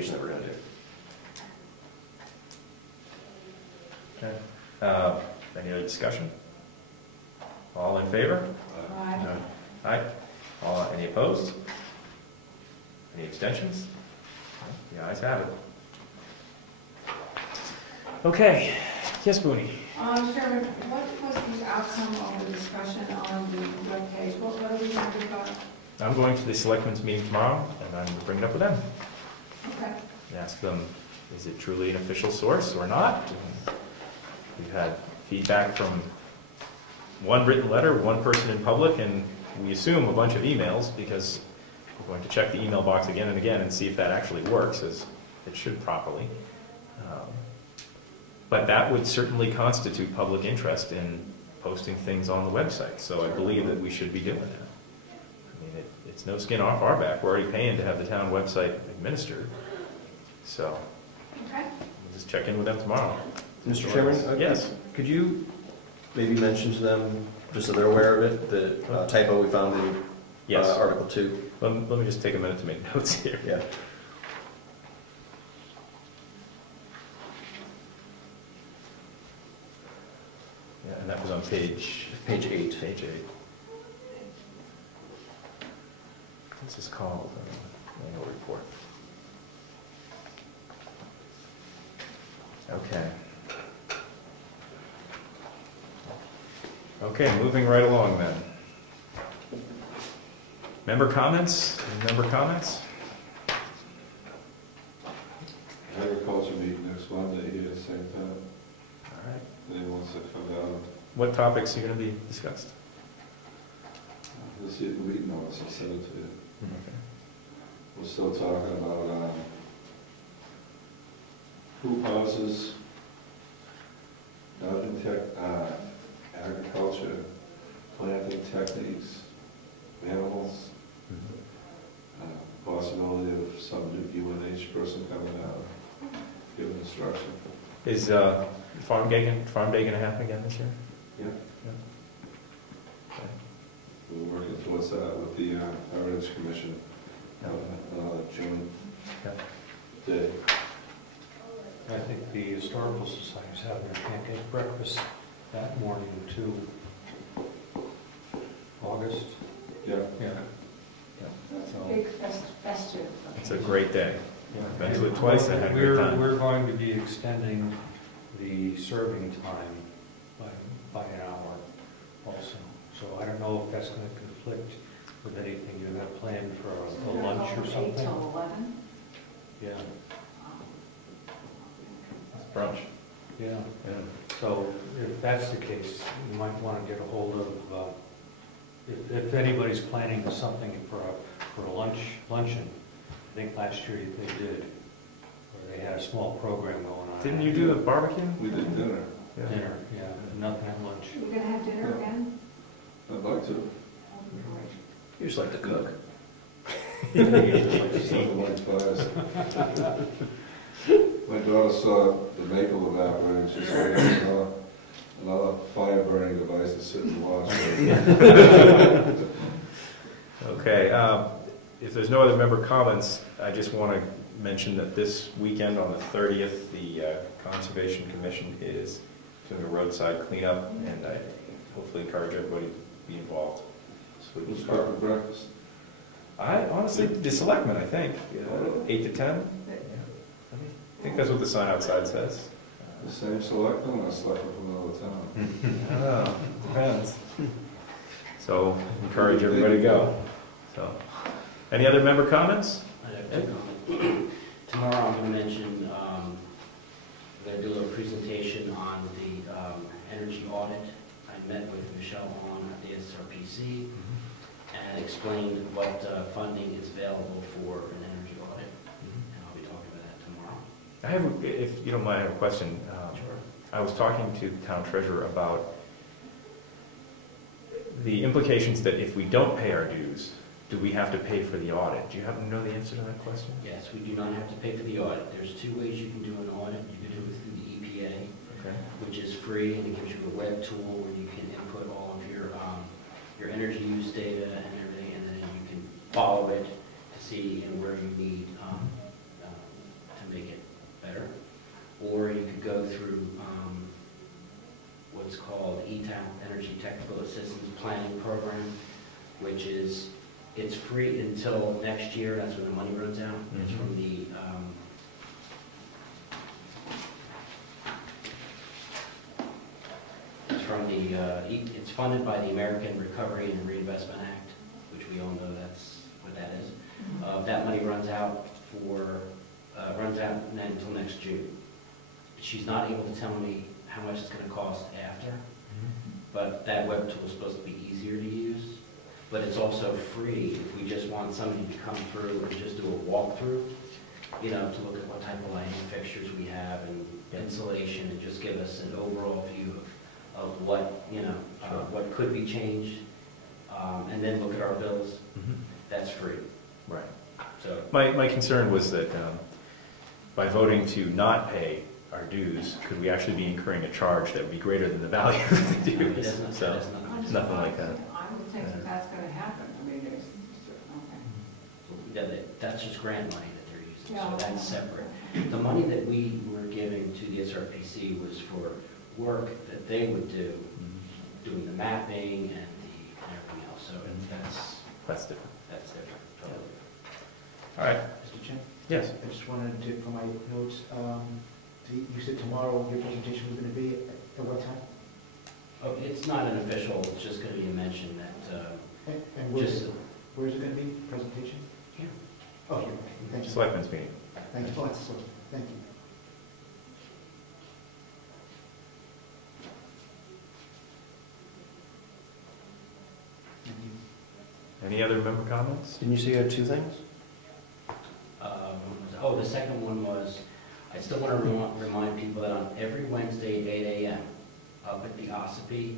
implementation that we're going to do. Okay. Any other discussion? All in favor? Aye. Aye. Any opposed? Any abstentions? The ayes have it. Okay. Yes, Booney. Chairman, what was the outcome of the discussion on the webpage? What are we going to do about? I'm going to the selectmen's meeting tomorrow, and I'm going to bring it up with them. Okay. And ask them, is it truly an official source or not? And we've had feedback from one written letter, one person in public, and we assume a bunch of emails because we're going to check the email box again and again and see if that actually works as it should properly. But that would certainly constitute public interest in posting things on the website. So I believe that we should be doing that. I mean, it's no skin off our back. We're already paying to have the town website administered. So Okay. we'll just check in with them tomorrow. Mr. Chairman? Yes. Could you maybe mention to them, just so they're aware of it, the typo we found in Yes. Article 2? Let me just take a minute to make notes here. Yeah. Yeah, and that was on page 8. Page 8. This is called annual report. Okay. Okay, moving right along then. Member comments? Any member comments? Agriculture meeting next Monday here at the same time. All right. Anyone wants to come down, What topics are going to be discussed? you'll see the meeting notice, I'll send it to you. Okay. We're still talking about hoop houses, garden agriculture, planting techniques, animals, possibility of some new UNH person coming out, giving instruction. Is Farm Day going to happen again this year? Yeah. Okay. We're working towards that with the Heritage Commission, June Yeah. day. I think the Historical Society's having their pancake breakfast that morning too. August. Yeah. Yeah. It's a big festive. It's a great day. Yeah. I've been to it twice. I had a great time. We're going to be extending the serving time by an hour also. So I don't know if that's going to conflict with anything you have planned for a lunch or something. 8 till 11? Yeah. It's brunch. Yeah. Yeah. So if that's the case, you might want to get a hold of, if anybody's planning something for a luncheon, I think last year they did, or they had a small program going on. Didn't you do the barbecue? We did dinner. Yeah. Dinner, yeah, nothing at lunch. We're going to have dinner again? I'd like to. You just like to cook. Something like fires. My daughter saw the maple evaporate, she said, another fire burning device to sit and watch. Okay. If there's no other member comments, I just want to mention that this weekend on the 30th, the Conservation Commission is doing a roadside cleanup, and I hopefully encourage everybody to be involved. So Who's cooking breakfast? I honestly, the selectmen, I think, 8 to 10. I think that's what the sign outside says. The same selectman or selectman from another town? I don't know, depends. So encourage everybody to go. So, any other member comments? I have two comments. Tomorrow I'm going to mention, I'm going to do a presentation on the energy audit. I met with Michelle on at the SRPC and explained what funding is available for an energy audit, and I'll be talking about that tomorrow. I have, if you don't mind, I have a question. Sure. I was talking to the town treasurer about the implications that if we don't pay our dues, do we have to pay for the audit? Do you happen to know the answer to that question? Yes, we do not have to pay for the audit. There's two ways you can do an audit. You can do it through the EPA, Okay. which is free, and it gives you a web tool where you can input all of your energy use data and everything, and then you can follow it to see where you need what's called ETAP, Energy Technical Assistance Planning Program, which is, it's free until next year, that's when the money runs out. It's from the, it's funded by the American Recovery and Reinvestment Act, which we all know that's what that is. That money runs out until next June. She's not able to tell me how much it's going to cost after, but that web tool is supposed to be easier to use. But it's also free if we just want somebody to come through and just do a walkthrough, you know, to look at what type of lighting fixtures we have and insulation, and just give us an overall view of what, you know, what could be changed, and then look at our bills. That's free. Right. So My concern was that by voting to not pay our dues, could we actually be incurring a charge that would be greater than the value of the dues? So, nothing like that. I would think that that's going to happen. I mean, there's, okay. that's just grant money that they're using, Yeah. so that's separate. The money that we were giving to the SRPC was for work that they would do, doing the mapping and everything else, so That's different. that's different. Totally. All right. Mr. Chen? Yes. I just wanted to, for my notes, you said tomorrow your presentation was going to be at what time? Oh, it's not an official, it's just going to be a mention that, And where is it going to be, presentation? Here. Oh, here, thank you. Selectmen's meeting. Thank you. Oh, that's so, thank you. Thank you. Any other member comments? Didn't you say you had two things? the second one was, I still want to remind people that on every Wednesday at 8 a.m. up at the Ossipee,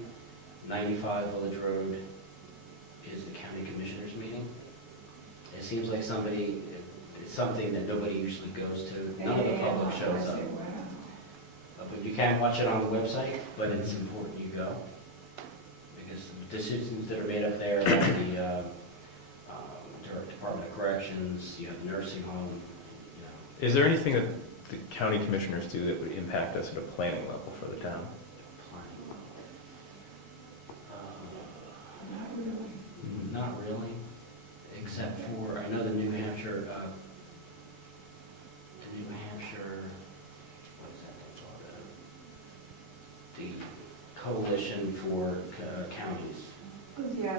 95 Village Road, is the county commissioners meeting. It seems like it's something that nobody usually goes to. None of the public shows up. But you can watch it on the website, but it's important you go. Because the decisions that are made up there about the Department of Corrections, you have nursing home, you know. Is there anything that the county commissioners do that would impact us at a planning level for the town? Not really, except for, I know the New Hampshire, what is that thing called? The Coalition for Counties. Yeah,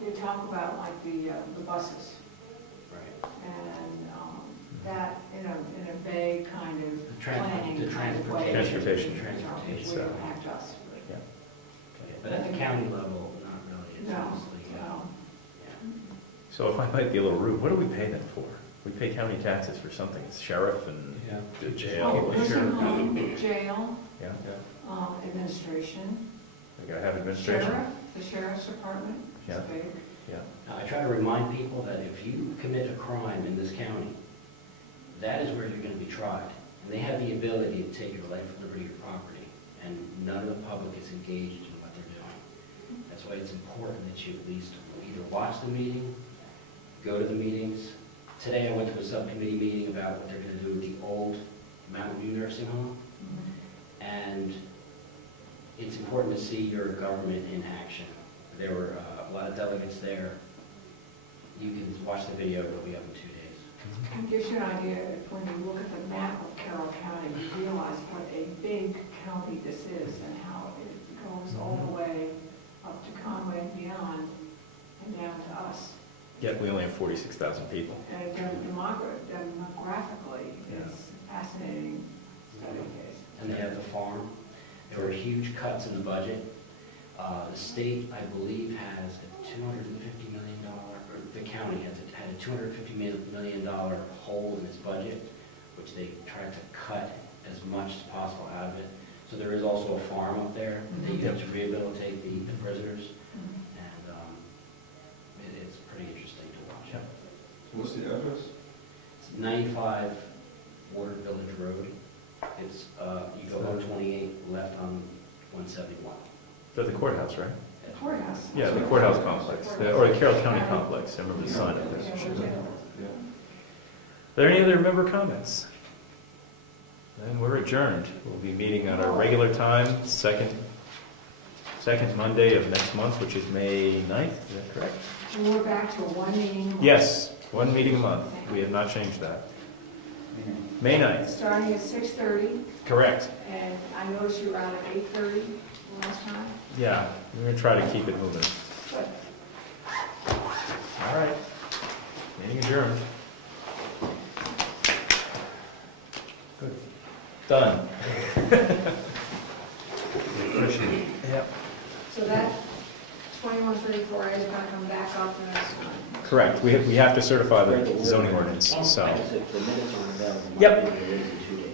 they talk about like the buses Right. and that in a vague kind of The planning kind of way. Transportation. Which So, would impact us. But at the county level, not really. It's No, mostly, no. yeah. so if I might be a little rude, what do we pay them for? We pay county taxes for something. It's sheriff and the jail. Nursing home, jail, Yeah, administration. we gotta have administration. Sheriff, the sheriff's department is Yeah. big. Yeah. Now, I try to remind people that if you commit a crime in this county, that is where you're going to be tried. And they have the ability to take your life, liberty, or property, and none of the public is engaged in what they're doing. That's why it's important that you at least either watch the meeting, go to the meetings. Today I went to a subcommittee meeting about what they're going to do with the old Mountain View nursing home. And it's important to see your government in action. There were a lot of delegates there. You can watch the video, it'll be up in 2 days. It gives you an idea, when you look at the map of Carroll County, you realize what a big county this is and how it goes all the way up to Conway and beyond and down to us. Yet we only have 46,000 people. And demographically, it's a fascinating study case. And they have the farm. There were huge cuts in the budget. The state, I believe, has a $250 million, or the county had a $250 million hole in its budget, which they tried to cut as much as possible out of it. So there is also a farm up there that they use to rehabilitate the prisoners, and it's pretty interesting to watch. What's the address? It's 95 Water Village Road. It's, you go 128 left on 171. They're the courthouse, right? The courthouse. Yeah, the courthouse complex, or the Carroll County complex. I remember the sign up there. Yeah. Are there any other member comments? And we're adjourned. We'll be meeting at our regular time, second Monday of next month, which is May 9th, is that correct? And we're back to one meeting. Yes, one meeting a month. We have not changed that. May 9th, Starting at 6:30, correct. and I noticed you were out at 8:30 last time. Yeah, we're going to try to keep it moving. But All right. Meeting adjourned. Good. Done. Yep. so that 2134 is gonna come back up the next time. Correct. We have to certify the zoning ordinance, so. If the minutes aren't available, Yep. might be able to wait in 2 days.